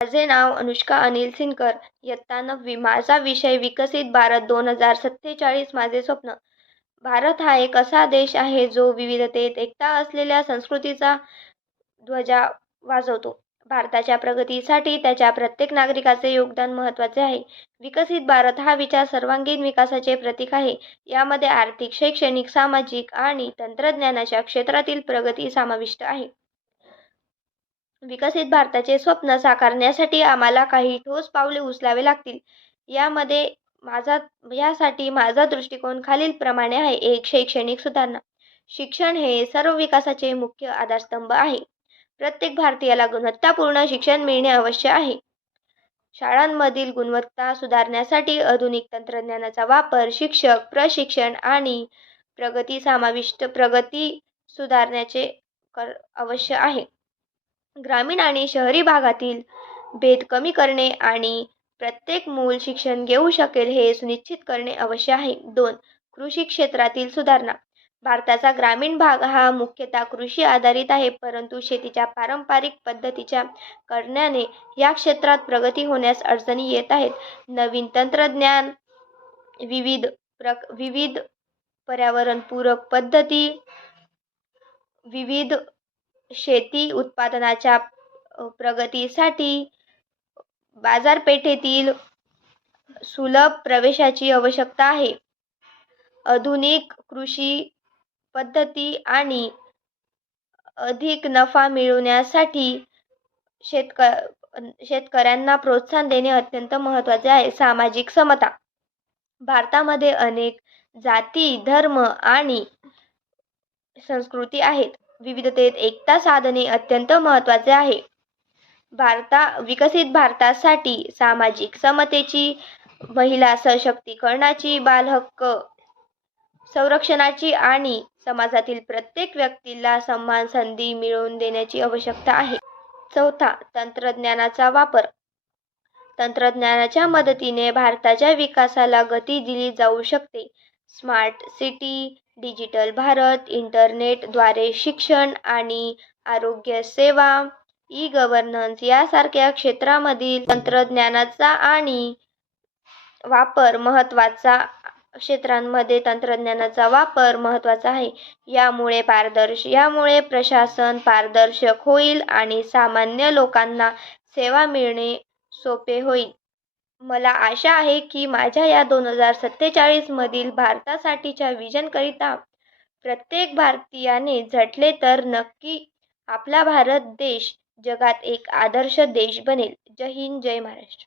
माझे नाव अनुष्का अनिल सिनकर. इयत्ता नववी. माझा विषय विकसित भारत दोन हजार सत्तेचाळीस माझे स्वप्न. भारत हा एक असा देश आहे जो विविधतेत एकता असलेल्या संस्कृतीचा ध्वजा वाजवतो. भारताच्या प्रगतीसाठी त्याच्या प्रत्येक नागरिकाचे योगदान महत्त्वाचे आहे. विकसित भारत हा विचार सर्वांगीण विकासाचे प्रतीक आहे. यामध्ये आर्थिक शैक्षणिक सामाजिक आणि तंत्रज्ञानाच्या क्षेत्रातील प्रगती समाविष्ट आहे. विकसित भारताचे स्वप्न साकारण्यासाठी आम्हाला काही ठोस पावले उचलावे लागतील. यामध्ये माझा यासाठी माझा दृष्टिकोन खालीलप्रमाणे आहे. एक शैक्षणिक सुधारणा. शिक्षण हे सर्व विकासाचे मुख्य आधारस्तंभ आहे. प्रत्येक भारतीयाला गुणवत्तापूर्ण शिक्षण मिळणे आवश्यक आहे. शाळांमधील गुणवत्ता सुधारण्यासाठी आधुनिक तंत्रज्ञानाचा वापर शिक्षक प्रशिक्षण आणि प्रगती समाविष्ट प्रगती सुधारण्याचे कर आवश्यक आहे. ग्रामीण आणि शहरी भागातील भेद कमी करणे आणि प्रत्येक मूल शिक्षण घेऊ शकेल हे सुनिश्चित करणे आवश्यक आहे. दोन कृषी क्षेत्रातील सुधारणा. भारताचा ग्रामीण भाग हा मुख्यतः कृषी आधारित आहे परंतु शेतीच्या पारंपरिक पद्धतीच्या करण्याने या क्षेत्रात प्रगती होण्यास अडचणी येत आहेत. नवीन तंत्रज्ञान विविध प्रक विविध पर्यावरणपूरक पद्धती विविध शेती उत्पादनाच्या प्रगतीसाठी बाजारपेठेतील सुलभ प्रवेशाची आवश्यकता आहे. आधुनिक कृषी पद्धती आणि अधिक नफा मिळवण्यासाठी शेतक शेतकऱ्यांना प्रोत्साहन देणे अत्यंत महत्त्वाचे आहे. सामाजिक समता. भारतामध्ये अनेक जाती धर्म आणि संस्कृती आहेत. विविधतेत एकता साधणे अत्यंत महत्त्वाचे आहे. भारता विकसित भारतासाठी सामाजिक समतेची महिला सशक्तीकरणाची बालहक्क संरक्षणाची आणि समाजातील प्रत्येक व्यक्तीला सन्मान संधी मिळवून देण्याची आवश्यकता आहे. चौथा तंत्रज्ञानाचा वापर. तंत्रज्ञानाच्या मदतीने भारताच्या विकासाला गती दिली जाऊ शकते. स्मार्ट सिटी डिजिटल भारत इंटरनेटद्वारे शिक्षण आणि आरोग्य सेवा ई गव्हर्नन्स यासारख्या क्षेत्रामधील तंत्रज्ञानाचा आणि वापर महत्त्वाचा क्षेत्रांमध्ये तंत्रज्ञानाचा वापर महत्त्वाचा आहे. यामुळे पारदर्श यामुळे प्रशासन पारदर्शक होईल आणि सामान्य लोकांना सेवा मिळणे सोपे होईल. मला आशा आहे की माझ्या या दोन हजार सत्तेचाळीसमधील भारतासाठीच्या विजनकरिता प्रत्येक भारतीयाने झटले तर नक्की आपला भारत देश जगात एक आदर्श देश बनेल. जय हिंद जय महाराष्ट्र.